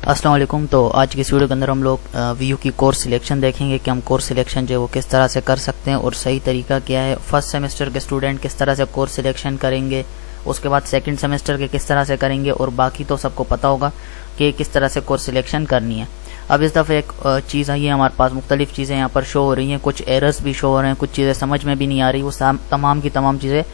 अस्सलाम वालेकुम। तो आज की इस वीडियो के अंदर हम लोग वीयू की कोर्स सिलेक्शन देखेंगे कि हम कोर्स सिलेक्शन जो है वो किस तरह से कर सकते हैं और सही तरीका क्या है। फर्स्ट सेमेस्टर के स्टूडेंट किस तरह से कोर्स सिलेक्शन करेंगे, उसके बाद सेकंड सेमेस्टर के किस तरह से करेंगे, और बाकी तो सबको पता होगा कि किस तरह से कोर्स सिलेक्शन करनी है। अब इस दफ़े एक चीज़ आई है हमारे पास, मुख्तलिफ चीज़ें यहाँ पर शो हो रही हैं, कुछ एरर्स भी शो हो रहे हैं, कुछ चीज़ें समझ में भी नहीं आ रही, वो तमाम की तमाम चीज़ें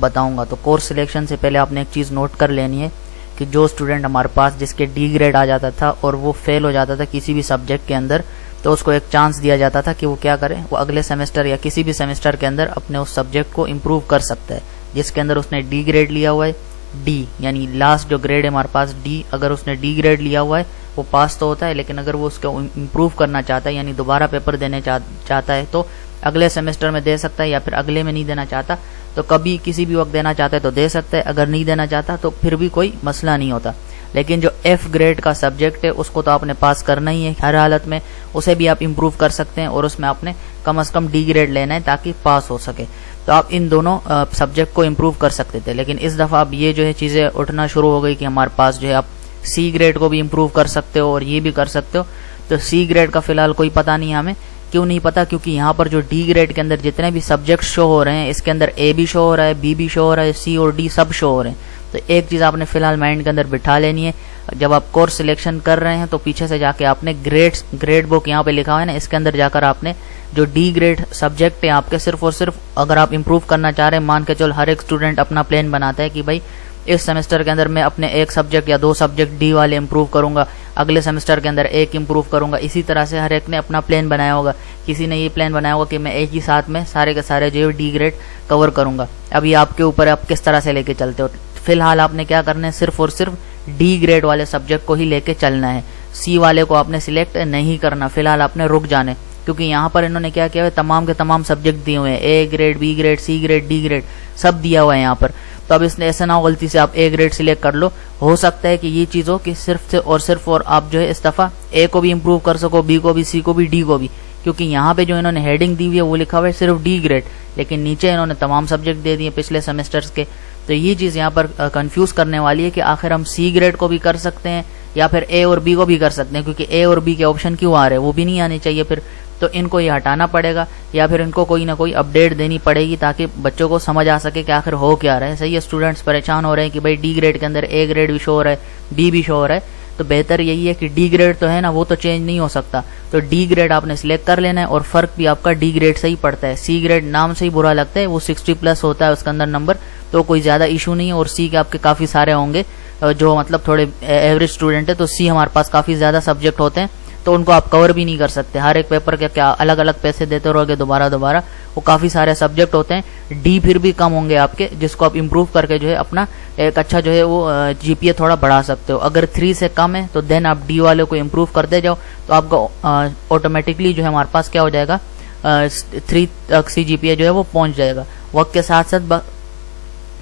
बताऊँगा। तो कोर्स सिलेक्शन से पहले आपने एक चीज़ नोट कर लेनी है कि जो स्टूडेंट हमारे पास जिसके डी ग्रेड आ जाता था और वो फेल हो जाता था किसी भी सब्जेक्ट के अंदर, तो उसको एक चांस दिया जाता था कि वो क्या करे, वो अगले सेमेस्टर या किसी भी सेमेस्टर के अंदर अपने उस सब्जेक्ट को इम्प्रूव कर सकता है जिसके अंदर उसने डी ग्रेड लिया हुआ है। डी यानी लास्ट जो ग्रेड है हमारे पास डी, अगर उसने डी ग्रेड लिया हुआ है वो पास तो होता है, लेकिन अगर वो उसको इम्प्रूव करना चाहता है यानी दोबारा पेपर देने चाहता है तो अगले सेमेस्टर में दे सकता है, या फिर अगले में नहीं देना चाहता तो कभी किसी भी वक्त देना चाहता है तो दे सकता है, अगर नहीं देना चाहता तो फिर भी कोई मसला नहीं होता। लेकिन जो एफ ग्रेड का सब्जेक्ट है उसको तो आपने पास करना ही है हर हालत में, उसे भी आप इम्प्रूव कर सकते हैं और उसमें आपने कम से कम डी ग्रेड लेना है ताकि पास हो सके। तो आप इन दोनों सब्जेक्ट को इम्प्रूव कर सकते थे, लेकिन इस दफ़ा अब ये जो है चीज़ें उठना शुरू हो गई कि हमारे पास जो है आप सी ग्रेड को भी इम्प्रूव कर सकते हो और ये भी कर सकते हो। तो सी ग्रेड का फिलहाल कोई पता नहीं है हमें। क्यों नहीं पता? क्योंकि यहाँ पर जो डी ग्रेड के अंदर जितने भी सब्जेक्ट शो हो रहे हैं, इसके अंदर ए भी शो हो रहा है, बी भी शो हो रहा है, सी और डी सब शो हो रहे हैं। तो एक चीज़ आपने फिलहाल माइंड के अंदर बिठा लेनी है, जब आप कोर्स सिलेक्शन कर रहे हैं तो पीछे से जाके आपने ग्रेड बुक यहाँ पे लिखा हुआ है ना, इसके अंदर जाकर आपने जो डी ग्रेड सब्जेक्ट है आपके सिर्फ और सिर्फ अगर आप इम्प्रूव करना चाह रहे हैं, मान के चलो हर एक स्टूडेंट अपना प्लान बनाता है कि भाई इस सेमेस्टर के अंदर मैं अपने एक सब्जेक्ट या दो सब्जेक्ट डी वाले इम्प्रूव करूंगा, अगले सेमेस्टर के अंदर एक इम्प्रूव करूंगा। इसी तरह से हर एक ने अपना प्लान बनाया होगा, किसी ने ये प्लान बनाया होगा कि मैं एक ही साथ में सारे के सारे जो डी ग्रेड कवर करूंगा। अब ये आपके ऊपर है आप किस तरह से लेके चलते हो। फिलहाल आपने क्या करना है, सिर्फ और सिर्फ डी ग्रेड वाले सब्जेक्ट को ही लेके चलना है, सी वाले को आपने सिलेक्ट नहीं करना। फिलहाल आपने रुक जाने, क्योंकि यहाँ पर इन्होंने क्या किया है, तमाम के तमाम सब्जेक्ट दिए हुए हैं, A grade, B grade, C grade, D grade सब दिया हुआ है यहाँ पर। तो अब इसने ऐसा ना हो गलती से आप ए ग्रेड सिलेक्ट कर लो, हो सकता है कि ये चीज हो कि सिर्फ और आप जो है इस दफा ए को भी इम्प्रूव कर सको, बी को भी, सी को भी, डी को भी, क्योंकि यहाँ पे जो इन्होंने हेडिंग दी हुई है वो लिखा हुआ है सिर्फ डी ग्रेड, लेकिन नीचे इन्होंने तमाम सब्जेक्ट दे दिए पिछले सेमेस्टर्स के। तो ये चीज यहाँ पर कंफ्यूज करने वाली है कि आखिर हम सी ग्रेड को भी कर सकते हैं या फिर ए और बी को भी कर सकते हैं, क्योंकि ए और बी के ऑप्शन क्यों आ रहे हैं, वो भी नहीं आने चाहिए फिर। तो इनको ये हटाना पड़ेगा या फिर इनको कोई ना कोई अपडेट देनी पड़ेगी ताकि बच्चों को समझ आ सके कि आखिर हो क्या रहा है। सही है, स्टूडेंट्स परेशान हो रहे हैं कि भाई डी ग्रेड के अंदर ए ग्रेड भी शो हो रहा है, बी भी शो हो रहा है। तो बेहतर यही है कि डी ग्रेड तो है ना, वो तो चेंज नहीं हो सकता, तो डी ग्रेड आपने सिलेक्ट कर लेना है और फर्क भी आपका डी ग्रेड से ही पड़ता है। सी ग्रेड नाम से ही बुरा लगता है, वो 60+ होता है उसके अंदर नंबर, तो कोई ज्यादा इशू नहीं है। और सी के आपके काफी सारे होंगे जो मतलब थोड़े एवरेज स्टूडेंट है, तो सी हमारे पास काफी ज्यादा सब्जेक्ट होते हैं तो उनको आप कवर भी नहीं कर सकते, हर एक पेपर के क्या अलग अलग पैसे देते रहोगे दोबारा, वो काफी सारे सब्जेक्ट होते हैं। डी फिर भी कम होंगे आपके, जिसको आप इम्प्रूव करके जो है अपना एक अच्छा जो है वो जीपीए थोड़ा बढ़ा सकते हो। अगर 3 से कम है तो देन आप डी वाले को इम्प्रूव करते जाओ, तो आपका ऑटोमेटिकली जो है हमारे पास क्या हो जाएगा, 3 तक सी जीपीए जो है वो पहुंच जाएगा। वक्त के साथ साथ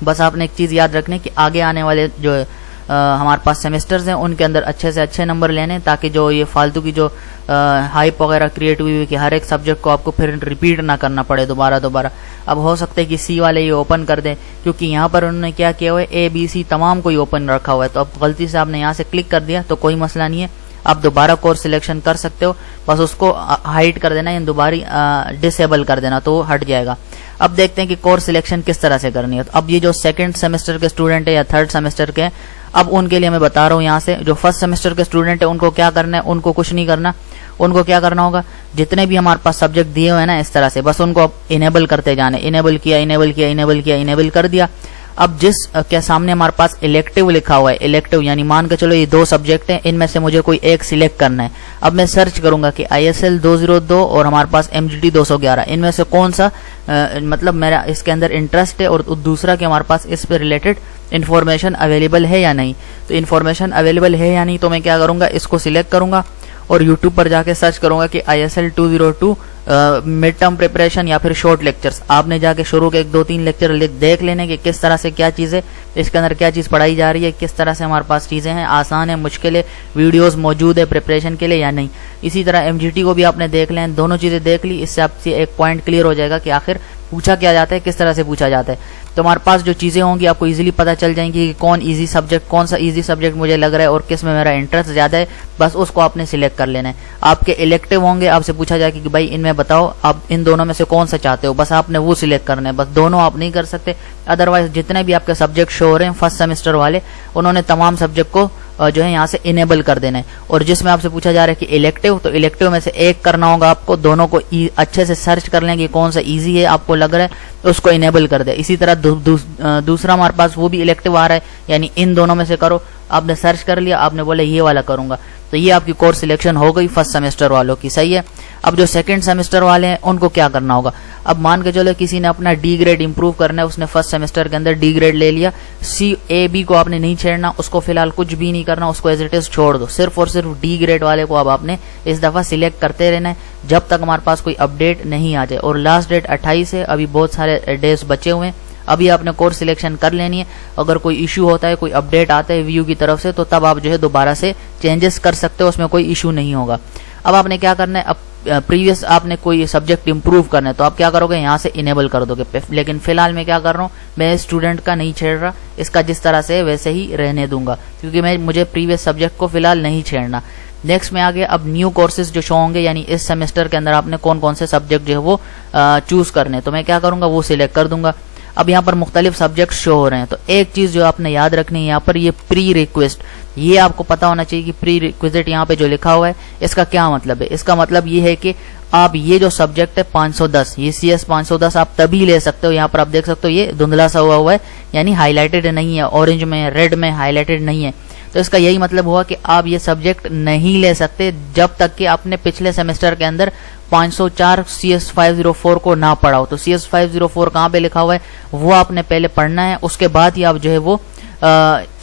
बस आपने एक चीज याद रखनी कि आगे आने वाले जो हमारे पास सेमेस्टर्स हैं उनके अंदर अच्छे से अच्छे नंबर लेने, ताकि जो ये फालतू की जो हाइप वगैरह क्रिएट हुई है कि हर एक सब्जेक्ट को आपको फिर रिपीट ना करना पड़े दोबारा। अब हो सकता है कि सी वाले ये ओपन कर दें, क्योंकि यहाँ पर उन्होंने क्या किया हुआ है, ए बी सी तमाम को ही ओपन रखा हुआ है। तो अब गलती से आपने यहाँ से क्लिक कर दिया तो कोई मसला नहीं है, आप दोबारा कोर्स सिलेक्शन कर सकते हो, बस उसको हाइड कर देना या दोबारा डिसेबल कर देना तो हट जाएगा। अब देखते हैं कि कोर्स सिलेक्शन किस तरह से करनी है। तो अब ये जो सेकंड सेमेस्टर के स्टूडेंट है या थर्ड सेमेस्टर के, अब उनके लिए मैं बता रहा हूँ यहाँ से, जो फर्स्ट सेमेस्टर के स्टूडेंट है उनको क्या करना है, उनको कुछ नहीं करना। उनको क्या करना होगा, जितने भी हमारे पास सब्जेक्ट दिए हुए हैं ना इस तरह से, बस उनको इनेबल करते जाने, इनेबल किया, इनेबल किया, इनेबल किया, इनेबल कर दिया। अब जिस के सामने हमारे पास इलेक्टिव लिखा हुआ है, इलेक्टिव यानी मान के चलो ये 2 सब्जेक्ट हैं, इनमें से मुझे कोई एक सिलेक्ट करना है। अब मैं सर्च करूंगा कि ISL 202 और हमारे पास MGT 211, इनमें से कौन सा मतलब मेरा इसके अंदर इंटरेस्ट है, और दूसरा कि हमारे पास इस पे रिलेटेड इन्फॉर्मेशन अवेलेबल है या नहीं। तो इन्फॉर्मेशन अवेलेबल है या नहीं तो मैं क्या करूंगा, इसको सिलेक्ट करूंगा और यूट्यूब पर जाके सर्च करूंगा कि ISL 202 मिड टर्म प्रिपरेशन या फिर शॉर्ट लेक्चर्स। आपने जाके शुरू के 1-2-3 लेक्चर देख लेने कि किस तरह से क्या चीज़ है, इसके अंदर क्या चीज़ पढ़ाई जा रही है, किस तरह से हमारे पास चीज़ें हैं, आसान है, मुश्किल है, वीडियोस मौजूद है प्रिपरेशन के लिए या नहीं। इसी तरह MGT को भी आपने देख लें, दोनों चीज़ें देख ली, इससे आपसे एक पॉइंट क्लियर हो जाएगा कि आखिर पूछा क्या जाता है, किस तरह से पूछा जाता है। तो हमारे पास जो चीज़ें होंगी आपको इजीली पता चल जाएंगी कि कौन ईजी सब्जेक्ट, कौन सा ईजी सब्जेक्ट मुझे लग रहा है और किस में मेरा इंटरेस्ट ज़्यादा है, बस उसको आपने सिलेक्ट कर लेना है। आपके इलेक्टिव होंगे, आपसे पूछा जाए कि भाई इनमें बताओ आप इन दोनों में से कौन सा चाहते हो, बस आपने वो सिलेक्ट करना है, बस दोनों आप नहीं कर सकते। अदरवाइज जितने भी आपके सब्जेक्ट शो हो रहे हैं फर्स्ट सेमेस्टर वाले, उन्होंने तमाम सब्जेक्ट को जो है यहाँ से इनेबल कर देना है। और जिसमें आपसे पूछा जा रहा है कि इलेक्टिव, तो इलेक्टिव में से एक करना होगा आपको, दोनों को अच्छे से सर्च कर लें कि कौन सा इजी है आपको लग रहा है, तो उसको इनेबल कर दे। इसी तरह दूसरा हमारे पास वो भी इलेक्टिव आ रहा है, यानी इन दोनों में से करो। आपने सर्च कर लिया, आपने बोला ये वाला करूंगा, तो ये आपकी कोर्स सिलेक्शन हो गई फर्स्ट सेमेस्टर वालों की, सही है। अब जो सेकंड सेमेस्टर वाले हैं उनको क्या करना होगा। अब मान के चलो किसी ने अपना डी ग्रेड इंप्रूव करना है, उसने फर्स्ट सेमेस्टर के अंदर डी ग्रेड ले लिया, सी ए बी को आपने नहीं छेड़ना, उसको फिलहाल कुछ भी नहीं करना, उसको एज इट इज छोड़ दो। सिर्फ और सिर्फ डी ग्रेड वाले को अब आपने इस दफा सिलेक्ट करते रहना है जब तक हमारे पास कोई अपडेट नहीं आ जाए। और लास्ट डेट 28 है, अभी बहुत सारे डेज बचे हुए हैं, अभी आपने कोर्स सिलेक्शन कर लेनी है। अगर कोई इशू होता है, कोई अपडेट आता है वीयू की तरफ से, तो तब आप जो है दोबारा से चेंजेस कर सकते हो, उसमें कोई इशू नहीं होगा। अब आपने क्या करना है, अब प्रीवियस आपने कोई सब्जेक्ट इंप्रूव करना है तो आप क्या करोगे, यहाँ से इनेबल कर दोगे। लेकिन फिलहाल मैं क्या कर रहा हूँ, मैं स्टूडेंट का नहीं छेड़ रहा, इसका जिस तरह से वैसे ही रहने दूंगा, क्योंकि मुझे प्रीवियस सब्जेक्ट को फिलहाल नहीं छेड़ना। नेक्स्ट में आ गया अब न्यू कोर्सेज जो शो होंगे, यानी इस सेमेस्टर के अंदर आपने कौन कौन से सब्जेक्ट जो है वो चूज करने, तो मैं क्या करूंगा, वो सिलेक्ट कर दूंगा। अब यहाँ पर मुख्तलिफ सब्जेक्ट शो हो रहे हैं, तो एक चीज जो आपने याद रखनी है यहाँ पर, ये प्री रिक्वेस्ट, ये आपको पता होना चाहिए कि प्री रिक्विजिट यहाँ पे जो लिखा हुआ है इसका क्या मतलब है। इसका मतलब ये है कि आप ये जो सब्जेक्ट है 510, ये CS 510 आप तभी ले सकते हो। यहाँ पर आप देख सकते हो ये धुंधला सा हुआ है, यानी हाईलाइटेड नहीं है, ऑरेंज में, रेड में हाईलाइटेड नहीं है। तो इसका यही मतलब हुआ कि आप ये सब्जेक्ट नहीं ले सकते जब तक कि आपने पिछले सेमेस्टर के अंदर 504 CS 504 को ना पढ़ा हो। तो CS 504 कहाँ पे लिखा हुआ है वो आपने पहले पढ़ना है, उसके बाद ही आप जो है वो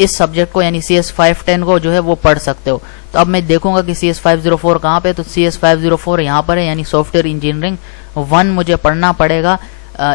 इस सब्जेक्ट को यानी CS 510 को जो है वो पढ़ सकते हो। तो अब मैं देखूंगा कि CS 504 कहाँ पे, तो CS 504 यहाँ पर है, यानी सॉफ्टवेयर इंजीनियरिंग 1 मुझे पढ़ना पड़ेगा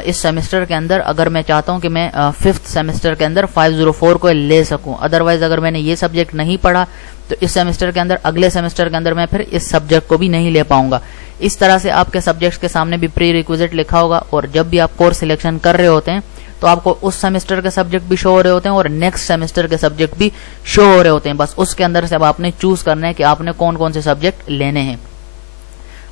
इस सेमेस्टर के अंदर, अगर मैं चाहता हूं कि मैं 5th सेमेस्टर के अंदर 504 को ले सकूं। अदरवाइज अगर मैंने ये सब्जेक्ट नहीं पढ़ा तो इस सेमेस्टर के अंदर, अगले सेमेस्टर के अंदर मैं फिर इस सब्जेक्ट को भी नहीं ले पाऊंगा। इस तरह से आपके सब्जेक्ट्स के सामने भी प्री रिक्विजिट लिखा होगा, और जब भी आप कोर्स सिलेक्शन कर रहे होते हैं तो आपको उस सेमेस्टर के सब्जेक्ट भी शो हो रहे होते हैं और नेक्स्ट सेमेस्टर के सब्जेक्ट भी शो हो रहे होते हैं। बस उसके अंदर से अब आपने चूज करना है कि आपने कौन कौन से सब्जेक्ट लेने हैं।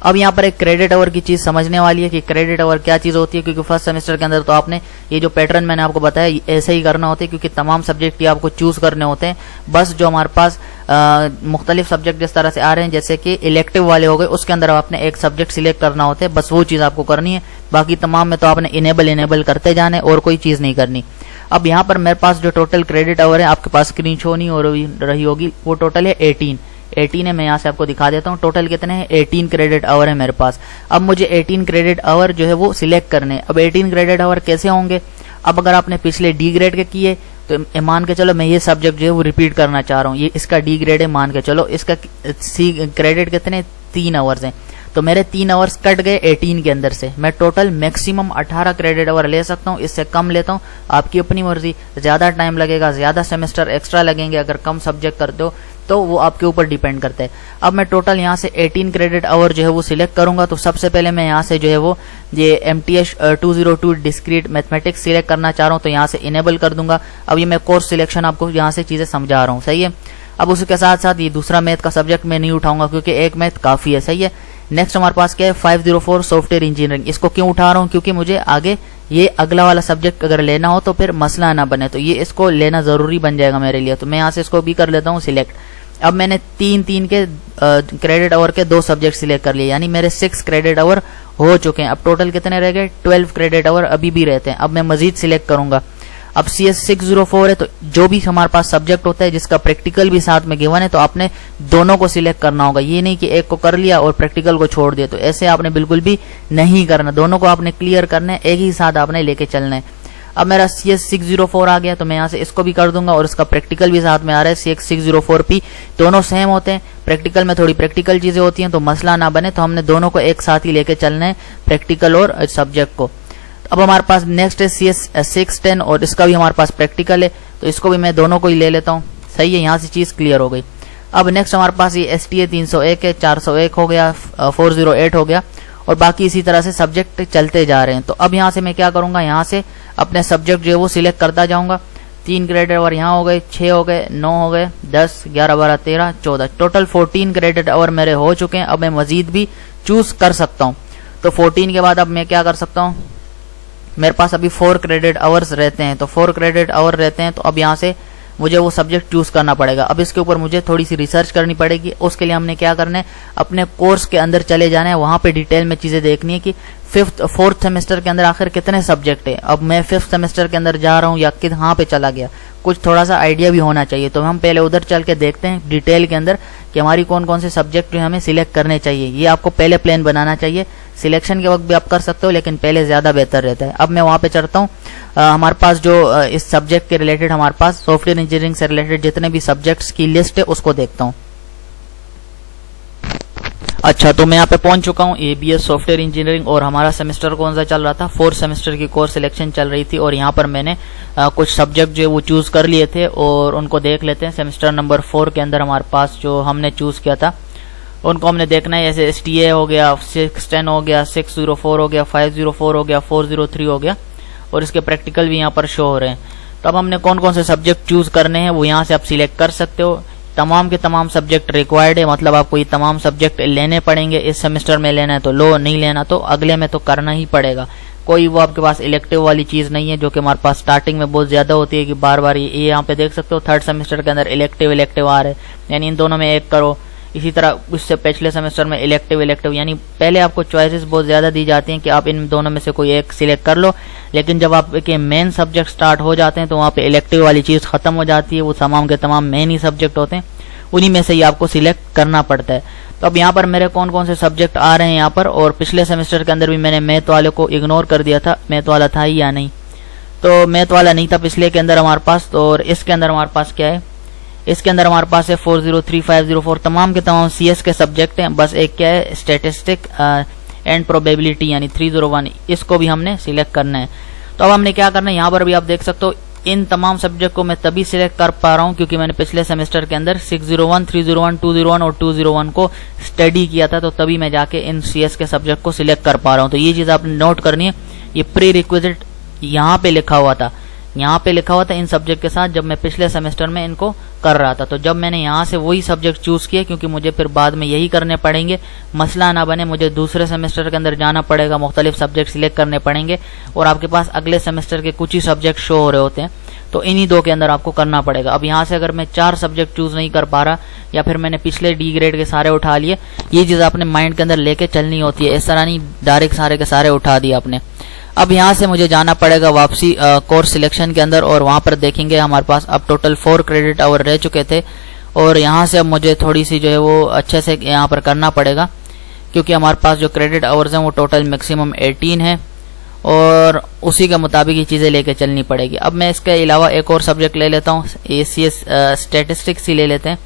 अब यहाँ पर एक क्रेडिट आवर की चीज समझने वाली है कि क्रेडिट आवर क्या चीज होती है, क्योंकि फर्स्ट सेमेस्टर के अंदर तो आपने ये जो पैटर्न मैंने आपको बताया ऐसे ही करना होता है, क्योंकि तमाम सब्जेक्ट ही आपको चूज करने होते हैं। बस जो हमारे पास मुख्तलिफ सब्जेक्ट जिस तरह से आ रहे हैं, जैसे कि इलेक्टिव वाले हो गए, उसके अंदर आपने एक सब्जेक्ट सिलेक्ट करना होता है, बस वो चीज आपको करनी है। बाकी तमाम में तो आपने इनेबल करते जाने और कोई चीज नहीं करनी। अब यहाँ पर मेरे पास जो टोटल क्रेडिट आवर है, आपके पास स्क्रीन शो नहीं हो रही होगी, वो टोटल है 18 है। मैं यहाँ से आपको दिखा देता हूँ टोटल कितने हैं, 18 क्रेडिट आवर है मेरे पास। अब मुझे 18 क्रेडिट आवर जो है वो सिलेक्ट करने। अब 18 क्रेडिट आवर कैसे होंगे, अब अगर आपने पिछले डी ग्रेड के किए तो मान के चलो मैं ये सब्जेक्ट जो है वो रिपीट करना चाह रहा हूँ, ये इसका डी ग्रेड है, मान के चलो इसका सी क्रेडिट कितने 3 आवर्स हैं, तो मेरे 3 आवर्स कट गए 18 के अंदर से। मैं टोटल मैक्सिमम 18 क्रेडिट आवर ले सकता हूँ, इससे कम लेता हूँ, आपकी अपनी मर्जी। ज्यादा टाइम लगेगा, ज्यादा सेमेस्टर एक्स्ट्रा लगेंगे अगर कम सब्जेक्ट करते हो, तो वो आपके ऊपर डिपेंड करता है। अब मैं टोटल यहाँ से 18 क्रेडिट आवर जो है वो सिलेक्ट करूंगा। तो सबसे पहले मैं यहाँ से जो है वो ये MTH 202 डिस्क्रीट मैथमेटिक्स सिलेक्ट करना चाह रहा हूँ, तो यहाँ से इनेबल कर दूंगा। अब ये मैं कोर्स सिलेक्शन आपको यहाँ से चीजें समझा रहा हूँ, सही है। अब उसके साथ साथ ये दूसरा मैथ का सब्जेक्ट मैं नहीं उठाऊंगा क्योंकि एक मैथ काफी है, सही है। नेक्स्ट हमारे पास क्या है 504 सॉफ्टवेयर इंजीनियरिंग। इसको क्यों उठा रहा हूँ, क्योंकि मुझे आगे ये अगला वाला सब्जेक्ट अगर लेना हो तो फिर मसला ना बने, तो ये इसको लेना जरूरी बन जाएगा मेरे लिए। तो मैं यहाँ से इसको भी कर लेता हूँ सिलेक्ट। अब मैंने 3 के क्रेडिट आवर के 2 सब्जेक्ट सिलेक्ट कर लिए, यानी मेरे 6 क्रेडिट आवर हो चुके हैं। अब टोटल कितने रह गए, 12 क्रेडिट आवर अभी भी रहते हैं। अब मैं मजीद सिलेक्ट करूंगा। अब CS 604 है, तो जो भी हमारे पास सब्जेक्ट होता है जिसका प्रैक्टिकल भी साथ में गिवन है, तो आपने दोनों को सिलेक्ट करना होगा। ये नहीं कि एक को कर लिया और प्रैक्टिकल को छोड़ दिया, तो ऐसे आपने बिल्कुल भी नहीं करना, दोनों को आपने क्लियर करना है, एक ही साथ आपने लेके चलना है। अब मेरा CS 604 आ गया, तो मैं यहाँ से इसको भी कर दूंगा और इसका प्रैक्टिकल भी साथ में आ रहा है। CS 604P दोनों सेम होते हैं, प्रैक्टिकल में थोड़ी प्रैक्टिकल चीजें होती हैं, तो मसला ना बने, तो हमने दोनों को एक साथ ही लेके चलना है, प्रैक्टिकल और सब्जेक्ट को। अब हमारे पास नेक्स्ट है CS 610 और इसका भी हमारे पास प्रैक्टिकल है, तो इसको भी मैं दोनों को ही ले लेता हूँ, सही है। यहाँ से चीज क्लियर हो गई। अब नेक्स्ट हमारे पास ये STA 301 है, 401 हो गया, 408 हो गया, और बाकी इसी तरह से सब्जेक्ट चलते जा रहे हैं। तो अब यहाँ से मैं क्या करूंगा, यहाँ से अपने सब्जेक्ट जो है वो सिलेक्ट करता जाऊंगा। 3 क्रेडिट आवर यहाँ हो गए, 6 हो गए, 9 हो गए, 10, 11, 12, 13, 14, टोटल 14 क्रेडिट आवर मेरे हो चुके हैं। अब मैं मजीद भी चूज कर सकता हूँ। तो 14 के बाद अब मैं क्या कर सकता हूँ, मेरे पास अभी 4 क्रेडिट आवर्स रहते हैं। तो 4 क्रेडिट आवर रहते हैं, तो अब यहाँ से मुझे वो सब्जेक्ट चूज करना पड़ेगा। अब इसके ऊपर मुझे थोड़ी सी रिसर्च करनी पड़ेगी। उसके लिए हमने क्या करना है, अपने कोर्स के अंदर चले जाना है, वहां पे डिटेल में चीजें देखनी है कि 4th सेमेस्टर के अंदर आखिर कितने सब्जेक्ट है। अब मैं 5th सेमेस्टर के अंदर जा रहा हूँ या कहाँ पे चला गया, कुछ थोड़ा सा आइडिया भी होना चाहिए। तो हम पहले उधर चल के देखते हैं डिटेल के अंदर कि हमारी कौन कौन से सब्जेक्ट हमें सिलेक्ट करने चाहिए। ये आपको पहले प्लान बनाना चाहिए। सिलेक्शन के वक्त भी आप कर सकते हो, लेकिन पहले ज्यादा बेहतर रहता है। अब मैं वहां पे चढ़ता हूँ। हमारे पास जो इस सब्जेक्ट के रिलेटेड, हमारे पास सॉफ्टवेयर इंजीनियरिंग से रिलेटेड जितने भी सब्जेक्ट्स की लिस्ट है उसको देखता हूँ। अच्छा, तो मैं यहाँ पे पहुंच चुका हूँ, एबीएस सॉफ्टवेयर इंजीनियरिंग, और हमारा सेमेस्टर कौन सा चल रहा था, 4th सेमेस्टर की कोर्स सिलेक्शन चल रही थी। और यहाँ पर मैंने कुछ सब्जेक्ट जो है वो चूज कर लिए थे और उनको देख लेते हैं। सेमेस्टर नंबर 4 के अंदर हमारे पास जो हमने चूज किया था उनको हमने देखना है। जैसे STA हो गया, 610 हो गया, 604 हो गया, 504 हो गया, 403 हो गया, और इसके प्रैक्टिकल भी यहाँ पर शो हो रहे हैं। तो अब हमने कौन कौन से सब्जेक्ट चूज करने हैं वो यहाँ से आप सिलेक्ट कर सकते हो। तमाम के तमाम सब्जेक्ट रिक्वायर्ड है, मतलब आपको ये तमाम सब्जेक्ट लेने पड़ेंगे। इस सेमेस्टर में लेना है तो लो, नहीं लेना तो अगले में तो करना ही पड़ेगा। कोई वो आपके पास इलेक्टिव वाली चीज नहीं है, जो कि हमारे पास स्टार्टिंग में बहुत ज्यादा होती है कि बार बार ये यहाँ पे देख सकते हो 3rd सेमेस्टर के अंदर इलेक्टिव आ रहे हैं, यानी इन दोनों में एक करो। इसी तरह उससे पिछले सेमेस्टर में इलेक्टिव, यानी पहले आपको चॉइसेस बहुत ज्यादा दी जाती हैं कि आप इन दोनों में से कोई एक सिलेक्ट कर लो, लेकिन जब आपके मेन सब्जेक्ट स्टार्ट हो जाते हैं तो वहाँ पे इलेक्टिव वाली चीज खत्म हो जाती है। वो तमाम के तमाम मेन ही सब्जेक्ट होते हैं, उन्हीं में से ही आपको सिलेक्ट करना पड़ता है। तो अब यहाँ पर मेरे कौन कौन से सब्जेक्ट आ रहे हैं यहाँ पर, और पिछले सेमेस्टर के अंदर भी मैंने मैथ वाले को इग्नोर कर दिया था। मैथ वाला था ही या नहीं, तो मैथ वाला नहीं था पिछले के अंदर हमारे पास। तो और इसके अंदर हमारे पास क्या है, इसके अंदर हमारे पास है 403, 504, तमाम के तमाम CS के सब्जेक्ट हैं। बस एक क्या है, स्टैटिस्टिक एंड प्रोबेबिलिटी यानी 301, इसको भी हमने सिलेक्ट करना है। तो अब हमने क्या करना है, यहाँ पर भी आप देख सकते हो इन तमाम सब्जेक्ट को मैं तभी सिलेक्ट कर पा रहा हूँ क्योंकि मैंने पिछले सेमेस्टर के अंदर 601, 301, 201 और 201 को स्टडी किया था। तो तभी मैं जाके इन CS के सब्जेक्ट को सिलेक्ट कर पा रहा हूँ। तो ये चीज आपने नोट करनी है। ये प्री रिक्विजिट यहाँ पे लिखा हुआ था, यहाँ पे लिखा हुआ था इन सब्जेक्ट के साथ, जब मैं पिछले सेमेस्टर में इनको कर रहा था। तो जब मैंने यहाँ से वही सब्जेक्ट चूज किए, क्योंकि मुझे फिर बाद में यही करने पड़ेंगे, मसला ना बने मुझे दूसरे सेमेस्टर के अंदर जाना पड़ेगा, मुख्तलिफ सब्जेक्ट सिलेक्ट करने पड़ेंगे और आपके पास अगले सेमेस्टर के कुछ ही सब्जेक्ट शो हो रहे होते हैं, तो इन्हीं 2 के अंदर आपको करना पड़ेगा। अब यहाँ से अगर मैं 4 सब्जेक्ट चूज नहीं कर पा रहा, या फिर मैंने पिछले D ग्रेड के सारे उठा लिए, ये चीज आपने माइंड के अंदर लेके चलनी होती है। इस तरह नहीं डायरेक्ट सारे के सारे उठा दिए आपने। अब यहाँ से मुझे जाना पड़ेगा वापसी कोर्स सिलेक्शन के अंदर, और वहां पर देखेंगे हमारे पास अब टोटल 4 क्रेडिट आवर रह चुके थे। और यहाँ से अब मुझे थोड़ी सी जो है वो अच्छे से यहाँ पर करना पड़ेगा, क्योंकि हमारे पास जो क्रेडिट आवर्स हैं वो टोटल मैक्सिमम 18 है, और उसी के मुताबिक ये चीजें लेके चलनी पड़ेगी। अब मैं इसके अलावा एक और सब्जेक्ट ले लेता हूँ, ACS स्टैटिस्टिक्स ही ले लेते हैं,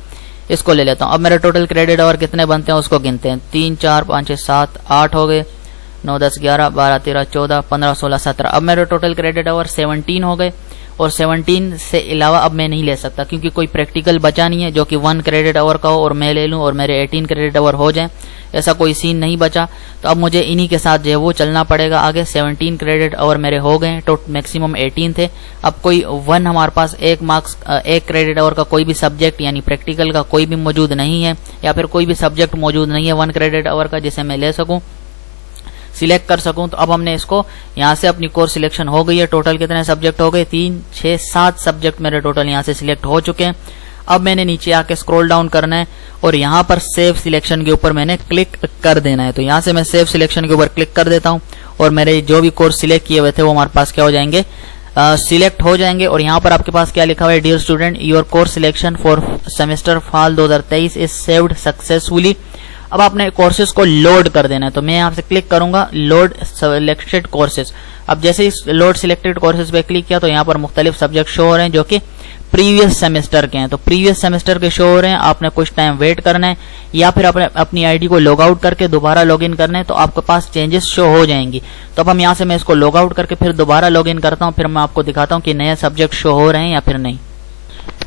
इसको ले लेता हूँ। अब मेरे टोटल क्रेडिट आवर कितने बनते हैं उसको गिनते हैं। 3, 4, 5, 6, 7, 8 हो गए, 9, 10, 11, 12, 13, 14, 15, 16, 17। अब मेरे टोटल क्रेडिट आवर 17 हो गए, और 17 से अलावा अब मैं नहीं ले सकता क्योंकि कोई प्रैक्टिकल बचा नहीं है जो कि 1 क्रेडिट आवर का हो और मैं ले लूं और मेरे 18 क्रेडिट आवर हो जाएं, ऐसा कोई सीन नहीं बचा। तो अब मुझे इन्हीं के साथ जो है वो चलना पड़ेगा आगे। 17 क्रेडिट आवर मेरे हो गए, मैक्सिमम 18 थे। अब कोई 1 हमारे पास 1 क्रेडिट आवर का कोई भी सब्जेक्ट यानी प्रैक्टिकल का कोई भी मौजूद नहीं है, या फिर कोई भी सब्जेक्ट मौजूद नहीं है 1 क्रेडिट आवर का जिसे मैं ले सकूं, सिलेक्ट कर सकूं। तो अब हमने इसको यहाँ से अपनी कोर्स सिलेक्शन हो गई है। टोटल कितने सब्जेक्ट हो गए, 3, 6, 7 सब्जेक्ट मेरे टोटल यहाँ से सिलेक्ट हो चुके हैं। अब मैंने नीचे आके स्क्रॉल डाउन करना है और यहाँ पर सेव सिलेक्शन के ऊपर मैंने क्लिक कर देना है। तो यहाँ से मैं सेव सिलेक्शन के ऊपर क्लिक कर देता हूँ और मेरे जो भी कोर्स सिलेक्ट किए हुए थे वो हमारे पास क्या हो जाएंगे, सिलेक्ट हो जाएंगे। और यहाँ पर आपके पास क्या लिखा हुआ है, dear student your course selection for semester fall 2023 is saved successfully. अब आपने कोर्सेज को लोड कर देना है। तो मैं यहाँ से क्लिक करूंगा लोड सिलेक्टेड कोर्सेज। अब जैसे इस लोड सिलेक्टेड कोर्सेज पे क्लिक किया तो यहाँ पर मुख्तलिफ सब्जेक्ट शो हो रहे हैं जो कि प्रीवियस सेमेस्टर के हैं। तो प्रीवियस सेमेस्टर के शो हो रहे हैं, आपने कुछ टाइम वेट करना है या फिर अपनी आईडी को लॉग आउट करके दोबारा लॉग इन करना है, तो आपके पास चेंजेस शो हो जाएंगी। तो अब हम यहाँ से मैं इसको लॉग आउट करके फिर दोबारा लॉग इन करता हूँ, फिर मैं आपको दिखाता हूँ कि नए सब्जेक्ट शो हो रहे हैं या फिर नहीं।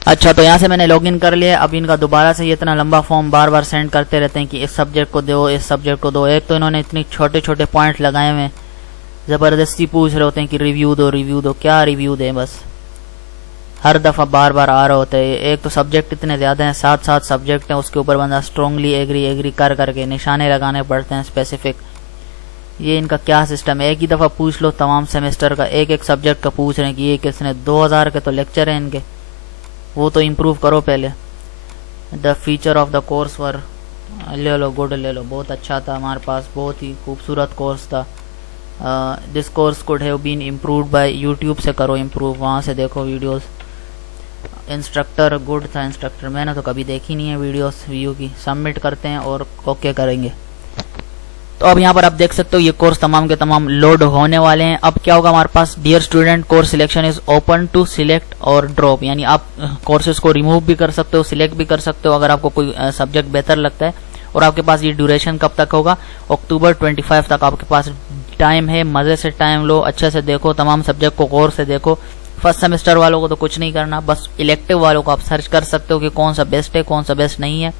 अच्छा, तो यहाँ से मैंने लॉगिन कर लिया। अब इनका दोबारा से ये इतना लंबा फॉर्म बार बार सेंड करते रहते हैं कि इस सब्जेक्ट को दो, इस सब्जेक्ट को दो। एक तो इन्होंने इतनी छोटे छोटे पॉइंट लगाए हुए हैं, ज़बरदस्ती पूछ रहे होते हैं कि रिव्यू दो रिव्यू दो। क्या रिव्यू दें, बस हर दफ़ा बार बार आ रहे होते हैं। एक तो सब्जेक्ट इतने ज़्यादा हैं, 7 सब्जेक्ट हैं, उसके ऊपर बंदा स्ट्रांगली एग्री कर करके निशाने लगाने पड़ते हैं स्पेसिफिक। ये इनका क्या सिस्टम है, एक ही दफ़ा पूछ लो तमाम सेमेस्टर का, एक एक सब्जेक्ट का पूछ रहे हैं कि ये किसने 2000 के तो लेक्चर हैं इनके, वो तो इम्प्रूव करो पहले। The feature of the course वर, ले लो गुड, ले लो, बहुत अच्छा था हमारे पास, बहुत ही खूबसूरत कोर्स था। This course could have been improved by, YouTube से करो इम्प्रूव, वहाँ से देखो वीडियोस। इंस्ट्रक्टर गुड था इंस्ट्रक्टर, मैंने तो कभी देखी नहीं है वीडियोस व्यू की। सबमिट करते हैं और ओके करेंगे। तो अब यहाँ पर आप देख सकते हो ये कोर्स तमाम के तमाम लोड होने वाले हैं। अब क्या होगा हमारे पास, dear student course selection is open to select और ड्रॉप, यानी आप कोर्सेज को रिमूव भी कर सकते हो, सिलेक्ट भी कर सकते हो अगर आपको कोई सब्जेक्ट बेहतर लगता है। और आपके पास ये ड्यूरेशन कब तक होगा, अक्टूबर 25 तक आपके पास टाइम है। मजे से टाइम लो, अच्छे से देखो, तमाम सब्जेक्ट को गौर से देखो। फर्स्ट सेमेस्टर वालों को तो कुछ नहीं करना, बस इलेक्टिव वालों को आप सर्च कर सकते हो कि कौन सा बेस्ट है कौन सा बेस्ट नहीं है।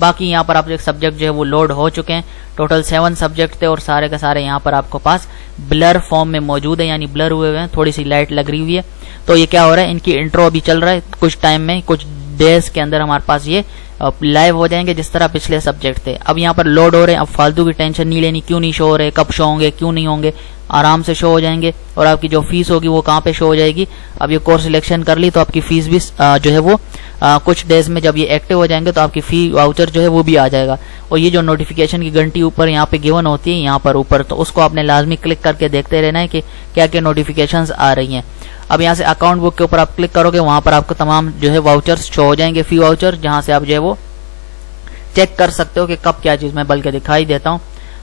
बाकी यहाँ पर आप एक सब्जेक्ट जो है वो लोड हो चुके हैं। टोटल 7 सब्जेक्ट थे और सारे के सारे यहाँ पर आपको पास ब्लर फॉर्म में मौजूद है, यानी ब्लर हुए हुए हैं, थोड़ी सी लाइट लग रही हुई है। तो ये क्या हो रहा है, इनकी इंट्रो अभी चल रहा है, कुछ टाइम में, कुछ डेज के अंदर हमारे पास ये लाइव हो जाएंगे जिस तरह पिछले सब्जेक्ट थे। अब यहाँ पर लोड हो रहे हैं, अब फालतू की टेंशन नहीं लेनी, क्यों नहीं शो हो रहे, कब शो होंगे, क्यों नहीं होंगे, आराम से शो हो जाएंगे। और आपकी जो फीस होगी वो कहाँ पे शो हो जाएगी। अब ये कोर्स सिलेक्शन कर ली तो आपकी फीस भी जो है वो कुछ डेज में जब ये एक्टिव हो जाएंगे तो आपकी फी वाउचर जो है वो भी आ जाएगा। और ये जो नोटिफिकेशन की घंटी ऊपर यहाँ पे गिवन होती है यहाँ पर ऊपर, तो उसको आपने लाजमी क्लिक करके देखते रहना है कि क्या क्या नोटिफिकेशंस आ रही हैं। अब यहाँ से अकाउंट बुक के ऊपर आप क्लिक करोगे, वहां पर आपको तमाम जो है वाउचर्स शो हो जाएंगे, फी वाउचर, जहां से आप जो है वो चेक कर सकते हो कि कब क्या चीज, मैं बल्कि दिखाई देता हूँ।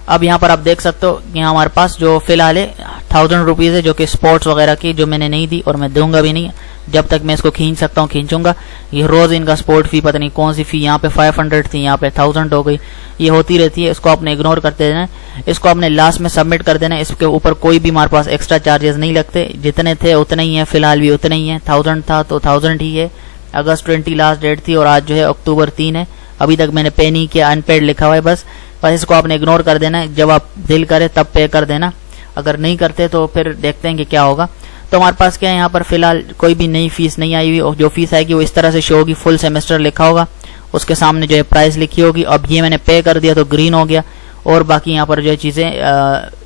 अब यहाँ पर आप देख सकते हो यहाँ हमारे पास जो फिलहाल है 1000 रुपीज है, जो कि स्पोर्ट्स वगैरह की, जो मैंने नहीं दी और मैं दूंगा भी नहीं, जब तक मैं इसको खींच सकता हूँ खींचूंगा। ये रोज इनका स्पोर्ट फी पता नहीं कौन सी फी, यहाँ पे 500 थी, यहाँ पे 1000 हो गई, ये होती रहती है। इसको आपने इग्नोर करते देना है, इसको आपने लास्ट में सबमिट कर देना है। इसके ऊपर कोई भी हमारे पास एक्स्ट्रा चार्जेस नहीं लगते, जितने थे उतने ही है, फिलहाल भी उतने ही है। 1000 था तो 1000 ही है। अगस्त 20 लास्ट डेट थी और आज जो है अक्टूबर 3 है, अभी तक मैंने पे नहीं किया, अनपेड लिखा हुआ है बस इसको आपने इग्नोर कर देना है। जब आप दिल करे तब पे कर देना, अगर नहीं करते तो फिर देखते हैं कि क्या होगा। तो हमारे पास क्या है, यहाँ पर फिलहाल कोई भी नई फीस नहीं आई हुई, और जो फीस आएगी वो इस तरह से शो होगी, फुल सेमेस्टर लिखा होगा, उसके सामने जो है प्राइस लिखी होगी। अब ये मैंने पे कर दिया तो ग्रीन हो गया, और बाकी यहाँ पर जो है चीजें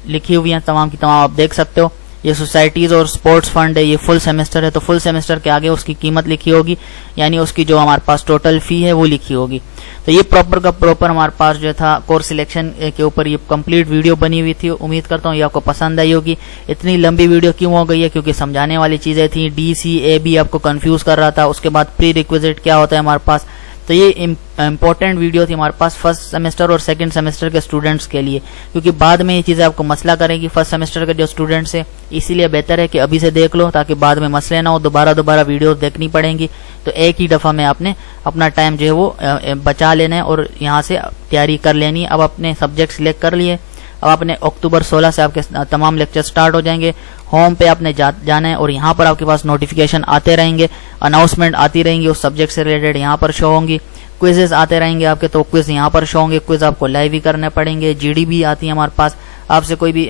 लिखी हुई हैं तमाम की तमाम आप देख सकते हो। ये सोसाइटीज और स्पोर्ट्स फंड है, ये फुल सेमेस्टर है, तो फुल सेमेस्टर के आगे उसकी कीमत लिखी होगी, यानी उसकी जो हमारे पास टोटल फी है वो लिखी होगी। तो ये प्रॉपर का प्रॉपर हमारे पास जो था कोर्स सिलेक्शन के ऊपर ये कंप्लीट वीडियो बनी हुई थी। उम्मीद करता हूँ ये आपको पसंद आई होगी। इतनी लंबी वीडियो क्यों हो गई है, क्योंकि समझाने वाली चीजें थी, DCA आपको कंफ्यूज कर रहा था। उसके बाद प्री रिक्विजिट क्या होता है हमारे पास, तो ये इंपॉर्टेंट वीडियो थी हमारे पास फर्स्ट सेमेस्टर और सेकंड सेमेस्टर के स्टूडेंट्स के लिए, क्योंकि बाद में ये चीजें आपको मसला करेंगी फर्स्ट सेमेस्टर के जो स्टूडेंट्स है। इसीलिए बेहतर है कि अभी से देख लो ताकि बाद में मसले ना हो, दोबारा वीडियो देखनी पड़ेंगी। तो एक ही दफा में आपने अपना टाइम जो है वो बचा लेना है और यहाँ से तैयारी कर लेनी है। अब अपने सब्जेक्ट सिलेक्ट कर लिए, अब अपने अक्टूबर 16 से आपके तमाम लेक्चर स्टार्ट हो जाएंगे। होम पे आपने जाना है और यहाँ पर आपके पास नोटिफिकेशन आते रहेंगे, अनाउंसमेंट आती रहेंगी उस सब्जेक्ट से रिलेटेड, यहाँ पर शो होंगी। क्विजेस आते रहेंगे आपके, तो क्विज यहाँ पर शो होंगे, क्विज आपको लाइव ही करने पड़ेंगे। GD आती है हमारे पास, आपसे कोई भी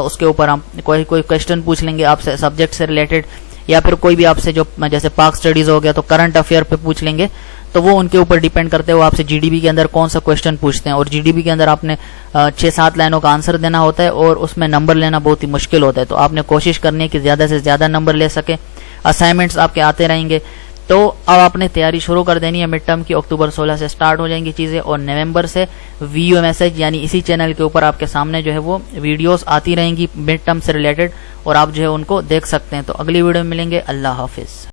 उसके ऊपर हम कोई क्वेश्चन पूछ लेंगे आपसे सब्जेक्ट से रिलेटेड, या फिर कोई भी आपसे जो जैसे पाक स्टडीज हो गया तो करंट अफेयर पे पूछ लेंगे। तो वो उनके ऊपर डिपेंड करते हुए आपसे GDB के अंदर कौन सा क्वेश्चन पूछते हैं, और GDB के अंदर आपने 6-7 लाइनों का आंसर देना होता है और उसमें नंबर लेना बहुत ही मुश्किल होता है। तो आपने कोशिश करनी है कि ज्यादा से ज्यादा नंबर ले सके। असाइनमेंट्स आपके आते रहेंगे। तो अब आपने तैयारी शुरू कर देनी है मिड टर्म की। अक्टूबर 16 से स्टार्ट हो जाएंगी चीजें, और नवंबर से VUMSH यानी इसी चैनल के ऊपर आपके सामने जो है वो वीडियोस आती रहेंगी मिड टर्म से रिलेटेड, और आप जो है उनको देख सकते हैं। तो अगली वीडियो में मिलेंगे। अल्लाह हाफिज।